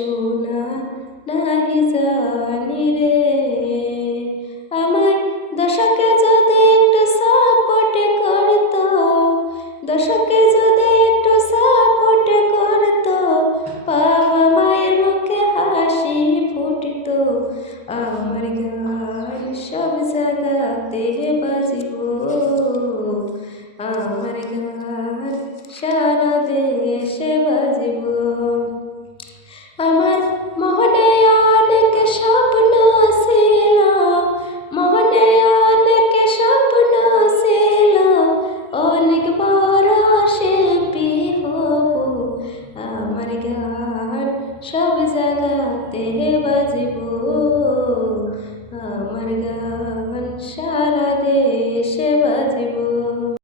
শোনা নাহি জানি রে। আমার দশকে যদি একটু সাপোর্ট করতো, দশকে যদি একটু সাপোর্ট করতো, বাবা মায়ের মুখে হাসি ফুটতো। আমার গান সব জায়গাতে বাজিব, আমার গান সারা দেশে বাজিব। আমার মনে অনেক স্বপ্ন ছিল, মনে অনেক স্বপ্ন ছিল, অনেক বড় শিল্পী হব। আমার গান সব জায়গাতে বাজিব।